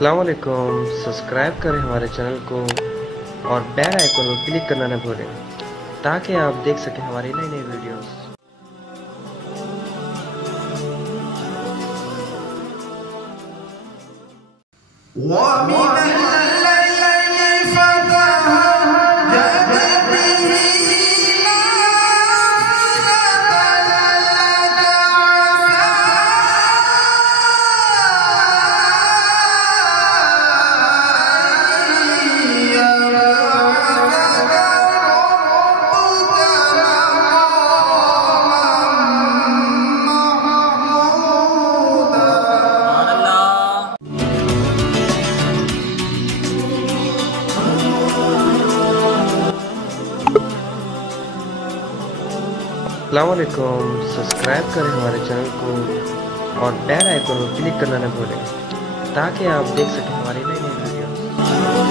अस्सलाम वालेकुम, सब्सक्राइब करें हमारे चैनल को और बेल आइकन पर क्लिक करना न भूलें ताकि आप देख सकें हमारी नई नई वीडियोस। अस्सलाम वालेकुम, सब्सक्राइब करें हमारे चैनल को और बेल आइकन पर क्लिक करना न भूलें ताकि आप देख सकें हमारी नई नई वीडियोस।